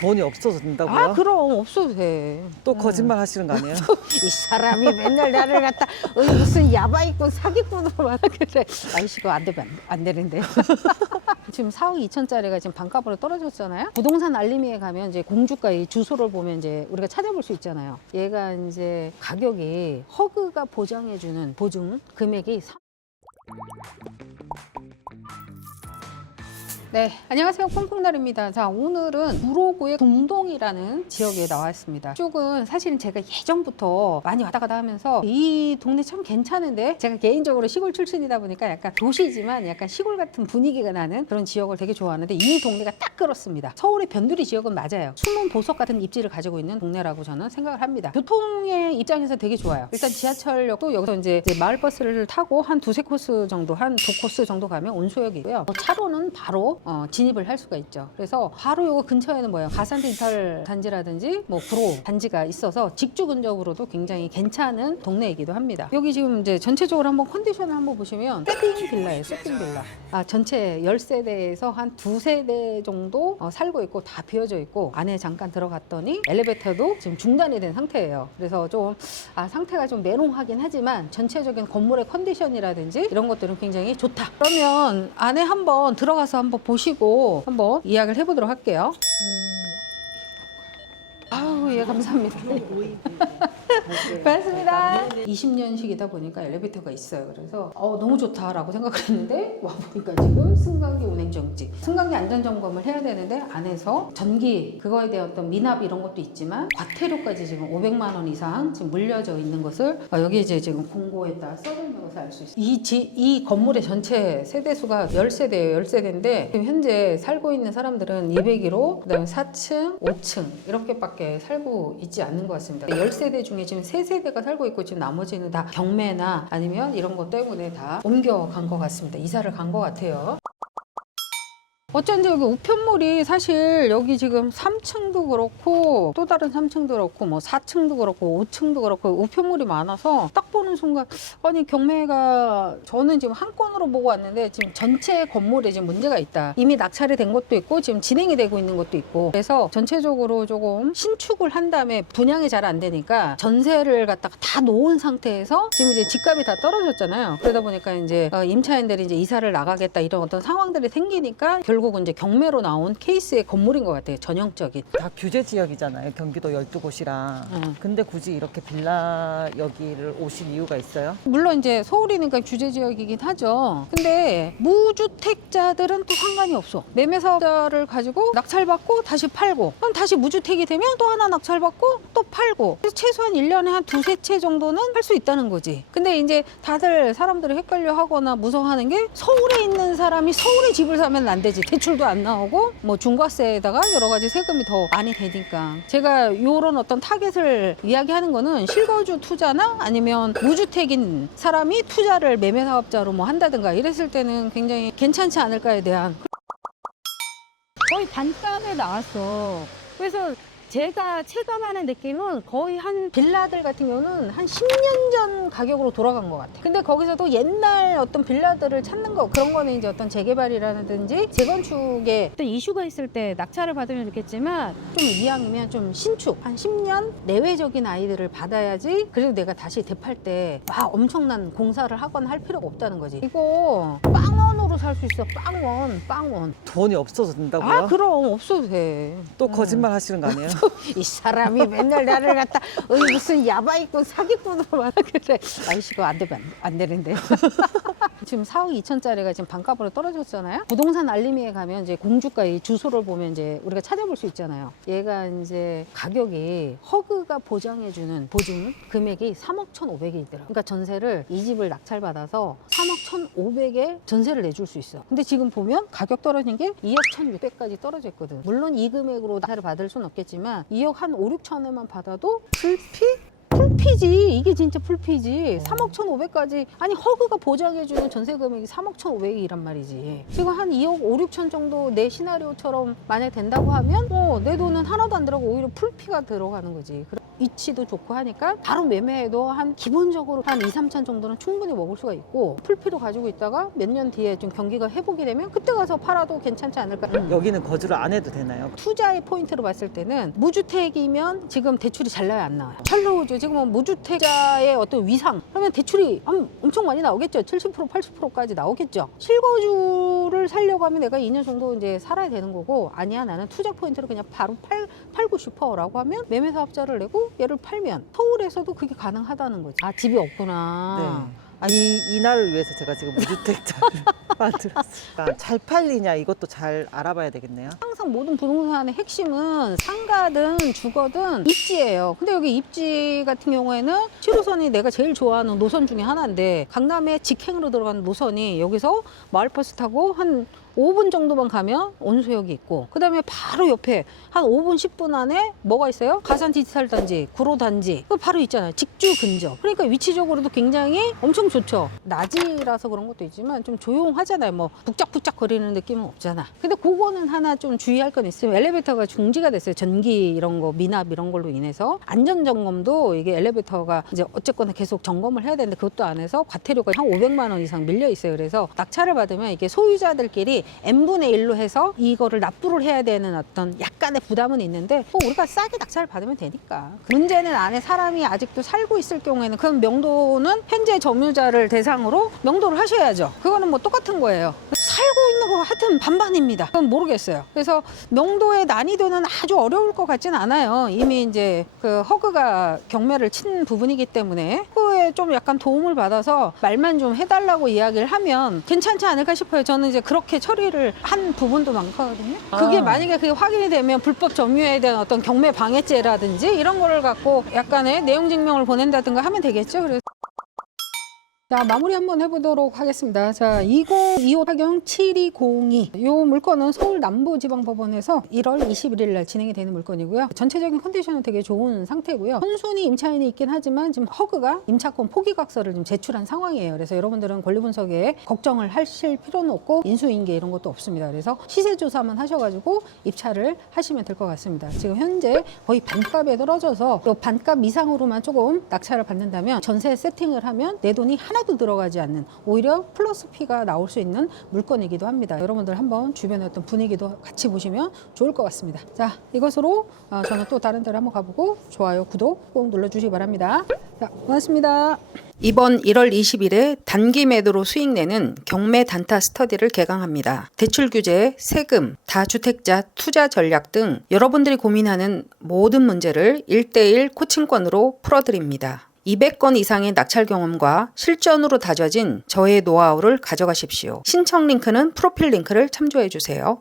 돈이 없어서 된다고요? 아, 그럼 없어도 돼. 또 거짓말 하시는 거 아니에요? 이 사람이 맨날 나를 갖다 무슨 야바이꾼 사기꾼으로만 그래. 아이씨가 안 되면 안 되는데. 지금 4억 2천짜리가 지금 반값으로 떨어졌잖아요. 부동산 알림이에 가면 이제 공주가 이 주소를 보면 이제 우리가 찾아볼 수 있잖아요. 얘가 이제 가격이 허그가 보장해주는 보증 금액이 네, 안녕하세요. 콩콩날입니다. 자, 오늘은 구로구의 동동이라는 지역에 나왔습니다. 이쪽은 사실은 제가 예전부터 많이 왔다 갔다 하면서 이 동네 참 괜찮은데, 제가 개인적으로 시골 출신이다 보니까 약간 도시지만 약간 시골 같은 분위기가 나는 그런 지역을 되게 좋아하는데, 이 동네가 딱 그렇습니다. 서울의 변두리 지역은 맞아요. 숨은 보석 같은 입지를 가지고 있는 동네라고 저는 생각을 합니다. 교통의 입장에서 되게 좋아요. 일단 지하철역도 여기서 이제 마을버스를 타고 한 두세 코스 정도, 한 두 코스 정도 가면 온소역이고요. 차로는 바로 진입을 할 수가 있죠. 그래서 바로 요거 근처에는 뭐예요? 가산디지털 단지라든지 뭐 구로 단지가 있어서 직주 근접으로도 굉장히 괜찮은 동네이기도 합니다. 여기 지금 이제 전체적으로 한번 컨디션을 한번 보시면 세팅 빌라예요. 세팅 빌라. 전체 10세대에서 한 2세대 정도 살고 있고 다 비어져 있고, 안에 잠깐 들어갔더니 엘리베이터도 지금 중단이 된 상태예요. 그래서 좀 상태가 좀 메롱하긴 하지만 전체적인 건물의 컨디션이라든지 이런 것들은 굉장히 좋다. 그러면 안에 한번 들어가서 한번 보시고 한번 이야기를 해보도록 할게요. 아우, 예, 감사합니다. 고맙습니다. 20년식이다 보니까 엘리베이터가 있어요. 그래서 너무 좋다라고 생각을 했는데, 와보니까 지금 승강기 운행정지, 승강기 안전점검을 해야 되는데 안에서 전기 그거에 대한 어떤 미납 이런 것도 있지만 과태료까지 지금 500만 원 이상 지금 물려져 있는 것을 여기 이제 지금 공고에다 써있는 것을 알 수 있어요. 이 건물의 전체 세대수가 10세대예요. 10세대인데 지금 현재 살고 있는 사람들은 201호, 그다음에 4층, 5층 이렇게밖에 살고 있지 않는 것 같습니다. 10세대 중에 지금 3세대가 살고 있고, 지금 나머지는 다 경매나 아니면 이런 것 때문에 다 옮겨간 것 같습니다. 이사를 간 것 같아요. 어쩐지 여기 우편물이 사실 여기 지금 3층도 그렇고 또 다른 3층도 그렇고 뭐 4층도 그렇고 5층도 그렇고 우편물이 많아서 딱 보는 순간, 아니 경매가, 저는 지금 한 건으로 보고 왔는데 지금 전체 건물에 지금 문제가 있다. 이미 낙찰이 된 것도 있고 지금 진행이 되고 있는 것도 있고, 그래서 전체적으로 조금 신축을 한 다음에 분양이 잘 안 되니까 전세를 갖다가 다 놓은 상태에서 지금 이제 집값이 다 떨어졌잖아요. 그러다 보니까 이제 임차인들이 이제 이사를 나가겠다 이런 어떤 상황들이 생기니까 결국은 이제 경매로 나온 케이스의 건물인 것 같아요. 전형적인. 다 규제 지역이잖아요. 경기도 12곳이랑. 근데 굳이 이렇게 빌라 여기를 오신 이유가 있어요? 물론 이제 서울이니까 규제 지역이긴 하죠. 근데 무주택자들은 또 상관이 없어. 매매 사업자를 가지고 낙찰받고 다시 팔고, 그럼 다시 무주택이 되면 또 하나 낙찰받고 또 팔고, 그래서 최소한 1년에 한 두세 채 정도는 할 수 있다는 거지. 근데 이제 다들 사람들이 헷갈려 하거나 무서워하는 게, 서울에 있는 사람이 서울에 집을 사면 안 되지. 대출도 안 나오고 뭐 중과세에다가 여러 가지 세금이 더 많이 되니까. 제가 이런 어떤 타겟을 이야기하는 거는 실거주 투자나 아니면 무주택인 사람이 투자를 매매 사업자로 뭐 한다든가 이랬을 때는 굉장히 괜찮지 않을까에 대한. 거의 반값에 나왔어. 그래서 제가 체감하는 느낌은 거의 한 빌라들 같은 경우는 한 10년 전 가격으로 돌아간 것 같아요. 근데 거기서도 옛날 어떤 빌라들을 찾는 거, 그런 거는 이제 어떤 재개발이라든지 재건축에 또 이슈가 있을 때 낙찰을 받으면 좋겠지만, 좀 이왕이면 좀 신축, 한 10년 내외적인 아이들을 받아야지, 그래도 내가 다시 되팔 때 막 엄청난 공사를 하거나 할 필요가 없다는 거지. 이거 빵원으로 살 수 있어. 빵원. 돈이 없어서 된다고요? 그럼 없어도 돼. 또 거짓말 하시는 거 아니에요? 이 사람이 맨날 나를 갖다 무슨 야바이꾼 사기꾼으로만 그래. 아이씨가 안 되면 안 되는데. 지금 4억 2천짜리가 지금 반값으로 떨어졌잖아요. 부동산 알림이에 가면 이제 공주가 이 주소를 보면 이제 우리가 찾아볼 수 있잖아요. 얘가 이제 가격이 허그가 보장해주는 보증 금액이 3억 1,500이 있더라고요. 그러니까 전세를, 이 집을 낙찰받아서 3억 1,500에 전세를 내줄 수 있어. 근데 지금 보면 가격 떨어진 게 2억 1,600까지 떨어져 있거든. 물론 이 금액으로 낙찰을 받을 수는 없겠지만 2억 한 5, 6천에만 받아도 풀피지. 이게 진짜 풀피지. 3억 1,500까지. 아니 허그가 보장해주는 전세 금액이 3억 1,500이란 말이지. 지금 한 2억 5, 6천 정도 내 시나리오처럼 만약 된다고 하면 내 돈은 하나도 안 들어가고 오히려 풀피가 들어가는 거지. 위치도 좋고 하니까 바로 매매해도 한 기본적으로 한 2, 3천 정도는 충분히 먹을 수가 있고 풀피로 가지고 있다가 몇 년 뒤에 좀 경기가 회복이 되면 그때 가서 팔아도 괜찮지 않을까. 여기는 거주를 안 해도 되나요? 투자의 포인트로 봤을 때는 무주택이면 지금 대출이 잘 나와요, 안 나와요? 잘 나오죠. 지금은 무주택자의 어떤 위상 하면 대출이 엄청 많이 나오겠죠. 70%, 80%까지 나오겠죠. 실거주를 살려고 하면 내가 2년 정도 이제 살아야 되는 거고, 아니야 나는 투자 포인트로 그냥 바로 팔고 싶어라고 하면 매매 사업자를 내고 얘를 팔면 서울에서도 그게 가능하다는 거지. 아, 집이 없구나. 네. 이날을 위해서 제가 지금 무주택자를 만들었어요. 잘 팔리냐 이것도 잘 알아봐야 되겠네요. 항상 모든 부동산의 핵심은 상가든 주거든 입지예요. 근데 여기 입지 같은 경우에는 7호선이 내가 제일 좋아하는 노선 중에 하나인데, 강남에 직행으로 들어가는 노선이 여기서 마을버스 타고 한 5분 정도만 가면 온수역이 있고, 그 다음에 바로 옆에 한 5분, 10분 안에 뭐가 있어요? 가산 디지털 단지, 구로 단지, 그거 바로 있잖아요. 직주 근접. 그러니까 위치적으로도 굉장히 엄청 좋죠. 낮이라서 그런 것도 있지만 좀 조용하잖아요. 뭐 북적북적 거리는 느낌은 없잖아. 근데 그거는 하나 좀 주의할 건 있으면, 엘리베이터가 중지가 됐어요. 전기 이런 거, 미납 이런 걸로 인해서 안전 점검도 이게 엘리베이터가 이제 어쨌거나 계속 점검을 해야 되는데 그것도 안 해서 과태료가 한 500만 원 이상 밀려 있어요. 그래서 낙찰을 받으면 이게 소유자들끼리 n분의 1로 해서 이거를 납부를 해야 되는 어떤 약간의 부담은 있는데, 우리가 싸게 낙찰을 받으면 되니까. 문제는 안에 사람이 아직도 살고 있을 경우에는 그럼 명도는 현재 점유자를 대상으로 명도를 하셔야죠. 그거는 뭐 똑같은 거예요. 살고 있는 거 하여튼 반반입니다. 그건 모르겠어요. 그래서 명도의 난이도는 아주 어려울 것 같진 않아요. 이미 이제 그 허그가 경매를 친 부분이기 때문에 그거에 좀 약간 도움을 받아서 말만 좀 해달라고 이야기를 하면 괜찮지 않을까 싶어요. 저는 이제 그렇게 처리를 한 부분도 많거든요. 그게 만약에 그게 확인이 되면 불법 점유에 대한 어떤 경매 방해죄라든지 이런 거를 갖고 약간의 내용 증명을 보낸다든가 하면 되겠죠. 그래서 자, 마무리 한번 해보도록 하겠습니다. 자, 2025 타경 7202. 이 물건은 서울 남부지방법원에서 1월 21일 날 진행이 되는 물건이고요. 전체적인 컨디션은 되게 좋은 상태고요. 선순위 임차인이 있긴 하지만 지금 허그가 임차권 포기각서를 좀 제출한 상황이에요. 그래서 여러분들은 권리분석에 걱정을 하실 필요는 없고 인수인계 이런 것도 없습니다. 그래서 시세조사만 하셔가지고 입찰을 하시면 될 것 같습니다. 지금 현재 거의 반값에 떨어져서 또 반값 이상으로만 조금 낙찰을 받는다면 전세 세팅을 하면 내 돈이 하나도 들어가지 않는, 오히려 플러스 피가 나올 수 있는 물건이기도 합니다. 여러분들 한번 주변의 어떤 분위기도 같이 보시면 좋을 것 같습니다. 자, 이것으로 저는 또 다른 데로 한번 가보고 좋아요, 구독 꼭 눌러주시기 바랍니다. 자, 고맙습니다. 이번 1월 20일에 단기 매도로 수익 내는 경매 단타 스터디를 개강합니다. 대출 규제, 세금, 다주택자 투자 전략 등 여러분들이 고민하는 모든 문제를 1:1 코칭권으로 풀어드립니다. 200건 이상의 낙찰 경험과 실전으로 다져진 저의 노하우를 가져가십시오. 신청 링크는 프로필 링크를 참조해 주세요.